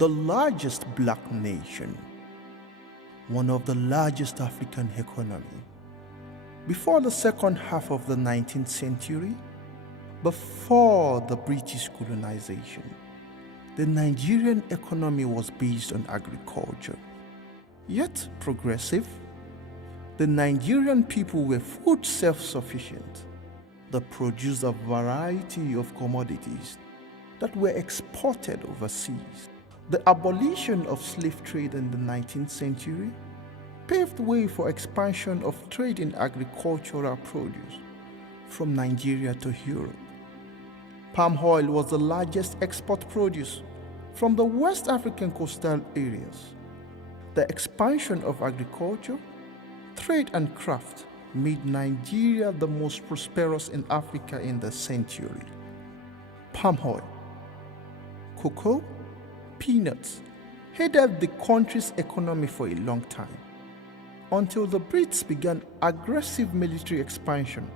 the largest black nation, one of the largest African economies. Before the second half of the 19th century, before the British colonization, the Nigerian economy was based on agriculture. Yet progressive, the Nigerian people were food self-sufficient. They produced a variety of commodities that were exported overseas. The abolition of slave trade in the 19th century paved way for expansion of trade in agricultural produce from Nigeria to Europe. Palm oil was the largest export produce from the West African coastal areas. The expansion of agriculture, trade and craft made Nigeria the most prosperous in Africa in the century. Palm oil, cocoa, peanuts headed the country's economy for a long time, until the Brits began aggressive military expansion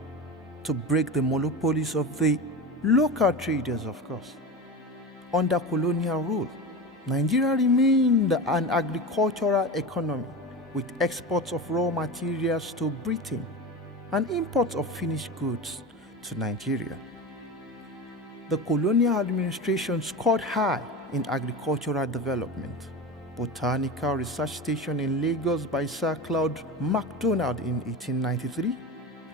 to break the monopolies of the local traders, of course. Under colonial rule, Nigeria remained an agricultural economy with exports of raw materials to Britain and imports of finished goods to Nigeria. The colonial administration scored high in agricultural development. Botanical Research Station in Lagos by Sir Claude MacDonald in 1893,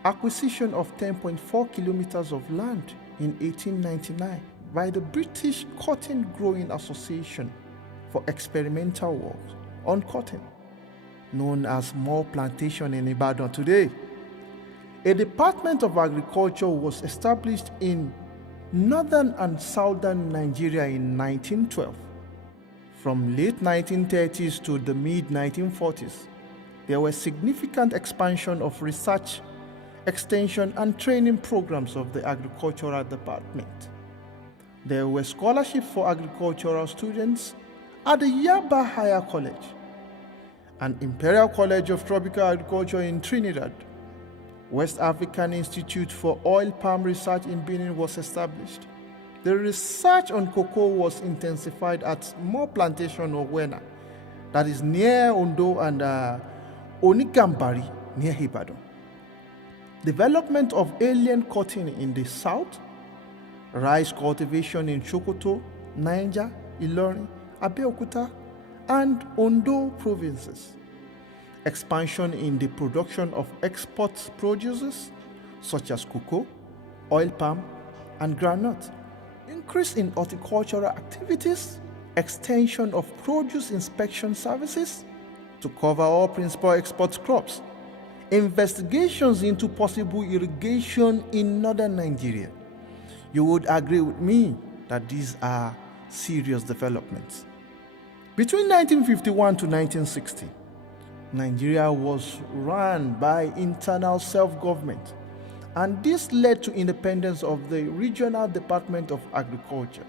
acquisition of 10.4 kilometers of land in 1899 by the British Cotton Growing Association for experimental work on cotton, known as More Plantation in Ibadan today. A Department of Agriculture was established in northern and southern Nigeria in 1912. From late 1930s to the mid-1940s, there was significant expansion of research, extension, and training programs of the Agricultural Department. There were scholarships for agricultural students at the Yaba Higher College and Imperial College of Tropical Agriculture in Trinidad. West African Institute for Oil Palm Research in Benin was established. The research on cocoa was intensified at More Plantation Owena, that is near Ondo, and Onikambari near Ibadan. Development of alien cotton in the south, rice cultivation in Sokoto, Niger, Ilorin, Abeokuta, and Ondo provinces. Expansion in the production of export produces such as cocoa, oil palm, and groundnut. Increase in horticultural activities, extension of produce inspection services to cover all principal export crops, investigations into possible irrigation in northern Nigeria. You would agree with me that these are serious developments. Between 1951 to 1960, Nigeria was run by internal self-government, and this led to independence of the Regional Department of Agriculture.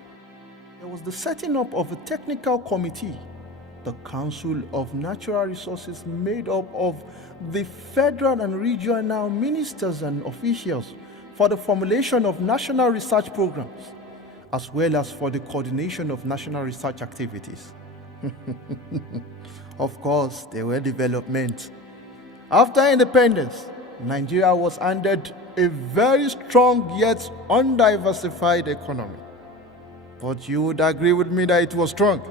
There was the setting up of a technical committee, the Council of Natural Resources, made up of the federal and regional ministers and officials for the formulation of national research programs, as well as for the coordination of national research activities. Of course, there were developments. After independence, Nigeria was handed a very strong yet undiversified economy. But you would agree with me that it was strong.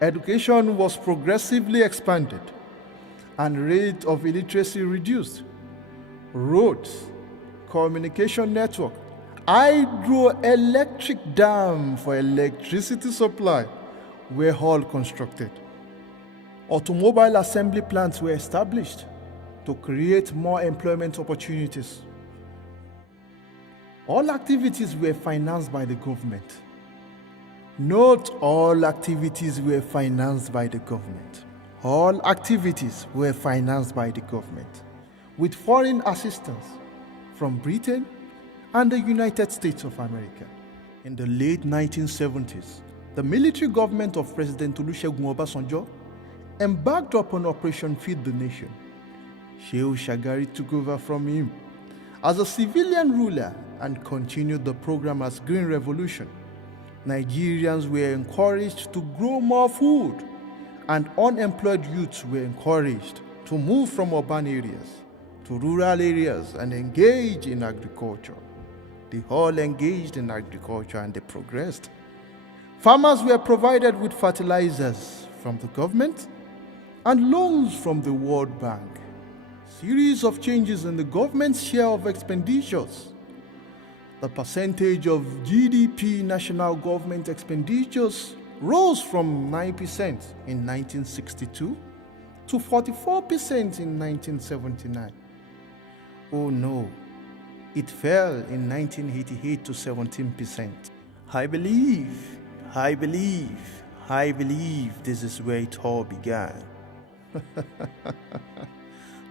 Education was progressively expanded and rate of illiteracy reduced. Roads, communication network, hydroelectric dam for electricity supply were all constructed. Automobile assembly plants were established to create more employment opportunities. All activities were financed by the government. Not all activities were financed by the government. All activities were financed by the government, with foreign assistance from Britain and the United States of America. In the late 1970s, the military government of President Olusegun Obasanjo embarked upon Operation Feed the Nation. Shehu Shagari took over from him as a civilian ruler and continued the program as Green Revolution, Nigerians were encouraged to grow more food, and unemployed youths were encouraged to move from urban areas to rural areas and engage in agriculture. They all engaged in agriculture and they progressed. Farmers were provided with fertilizers from the government and loans from the World Bank. Series of changes in the government's share of expenditures. The percentage of GDP national government expenditures rose from 9% in 1962 to 44% in 1979. Oh no, it fell in 1988 to 17%. I believe this is where it all began.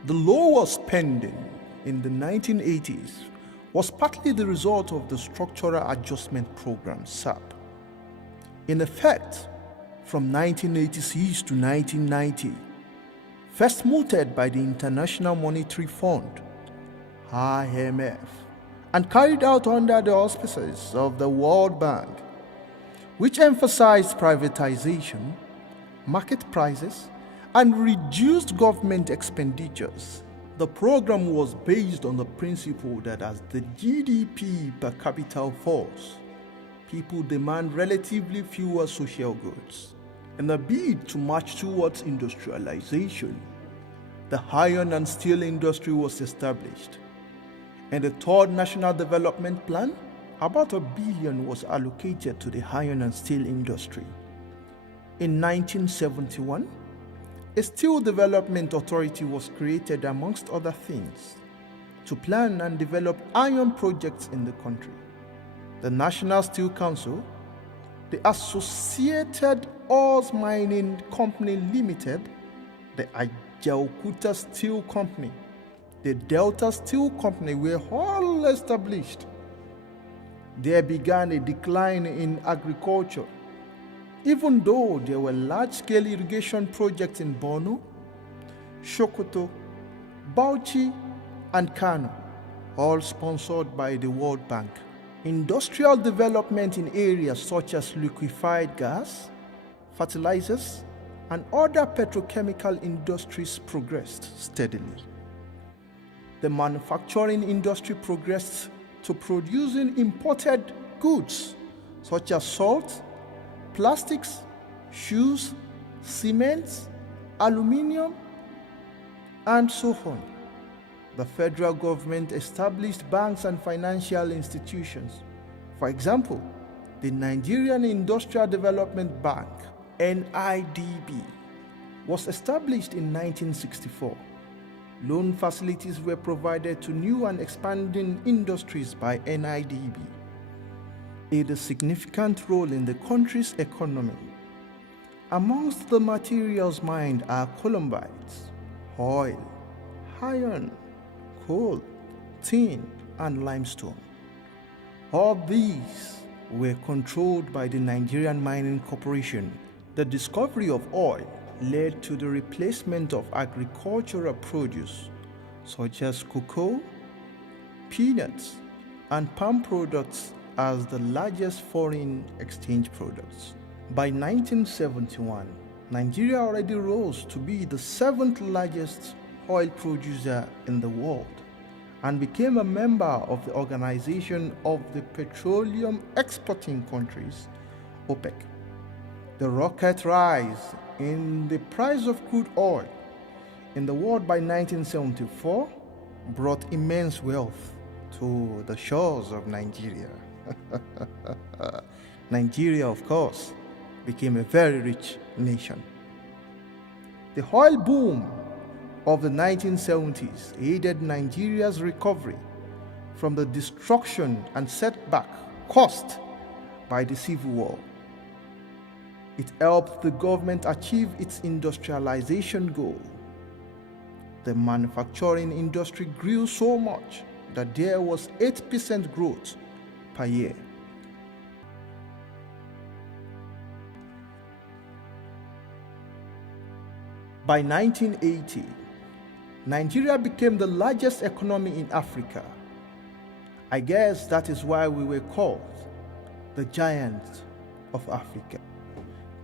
The lower spending in the 1980s was partly the result of the Structural Adjustment Program, SAP. In effect, from 1986 to 1990, first mooted by the International Monetary Fund, IMF, and carried out under the auspices of the World Bank, which emphasized privatization, market prices, and reduced government expenditures. The program was based on the principle that as the GDP per capita falls, people demand relatively fewer social goods. In a bid to march towards industrialization, the iron and steel industry was established. In the third National Development Plan, about $1 billion was allocated to the iron and steel industry. In 1971, a Steel Development Authority was created, amongst other things, to plan and develop iron projects in the country. The National Steel Council, the Associated Ores Mining Company Limited, the Ajaokuta Steel Company, the Delta Steel Company were all established. There began a decline in agriculture, even though there were large-scale irrigation projects in Borno, Sokoto, Bauchi, and Kano, all sponsored by the World Bank. Industrial development in areas such as liquefied gas, fertilizers, and other petrochemical industries progressed steadily. The manufacturing industry progressed to producing imported goods such as salt, plastics, shoes, cement, aluminium, and so on. The federal government established banks and financial institutions. For example, the Nigerian Industrial Development Bank, NIDB, was established in 1964. Loan facilities were provided to new and expanding industries by NIDB. Played a significant role in the country's economy. Amongst the materials mined are columbites, oil, iron, coal, tin, and limestone. All these were controlled by the Nigerian Mining Corporation. The discovery of oil led to the replacement of agricultural produce such as cocoa, peanuts, and palm products as the largest foreign exchange products. By 1971, Nigeria already rose to be the 7th largest oil producer in the world and became a member of the Organization of the Petroleum Exporting Countries, OPEC. The rocket rise in the price of crude oil in the world by 1974 brought immense wealth to the shores of Nigeria. Nigeria, of course, became a very rich nation. The oil boom of the 1970s aided Nigeria's recovery from the destruction and setback caused by the Civil War. It helped the government achieve its industrialization goal. The manufacturing industry grew so much that there was 8% growth per year. By 1980, Nigeria became the largest economy in Africa. I guess that is why we were called the giant of Africa.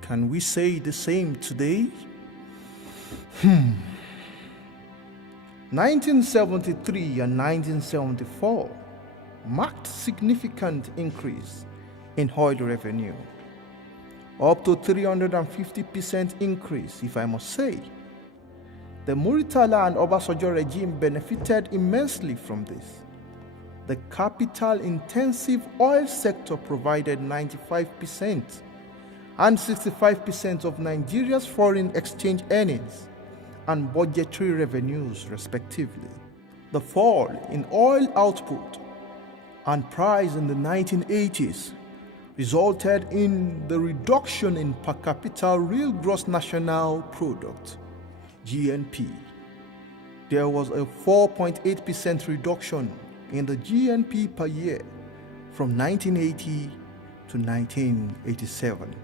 Can we say the same today? 1973 and 1974 marked significant increase in oil revenue, up to 350% increase, if I must say. The Muritala and Obasanjo regime benefited immensely from this. The capital-intensive oil sector provided 95% and 65% of Nigeria's foreign exchange earnings and budgetary revenues, respectively. The fall in oil output and price in the 1980s resulted in the reduction in per capita real gross national product, GNP. There was a 4.8% reduction in the GNP per year from 1980 to 1987.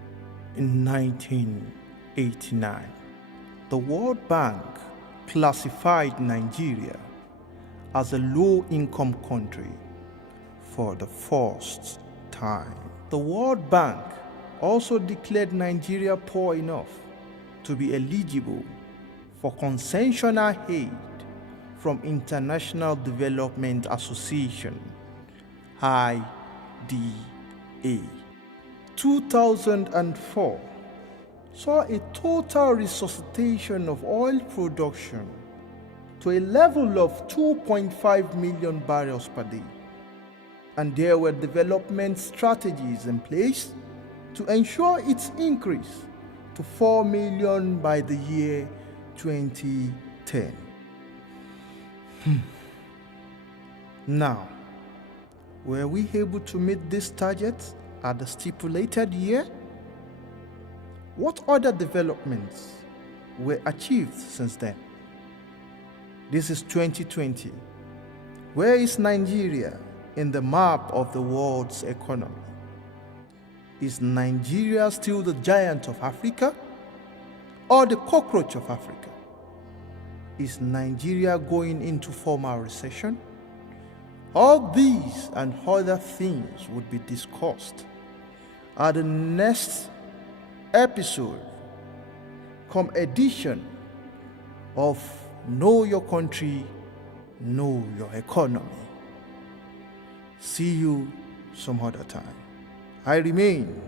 In 1989, the World Bank classified Nigeria as a low-income country for the first time. The World Bank also declared Nigeria poor enough to be eligible for concessional aid from International Development Association, IDA. 2004 saw a total resuscitation of oil production to a level of 2.5 million barrels per day, and there were development strategies in place to ensure its increase to 4 million by the year 2010. Now, were we able to meet this target at the stipulated year? What other developments were achieved since then? This is 2020. Where is Nigeria in the map of the world's economy? Is Nigeria still the giant of Africa or the cockroach of Africa? Is Nigeria going into formal recession? All these and other things would be discussed at the next episode, edition of Know Your Country, Know Your Economy. See you some other time. I remain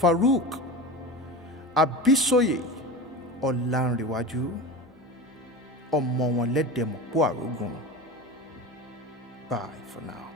Farouk Abisoye Olanrewaju. Bye for now.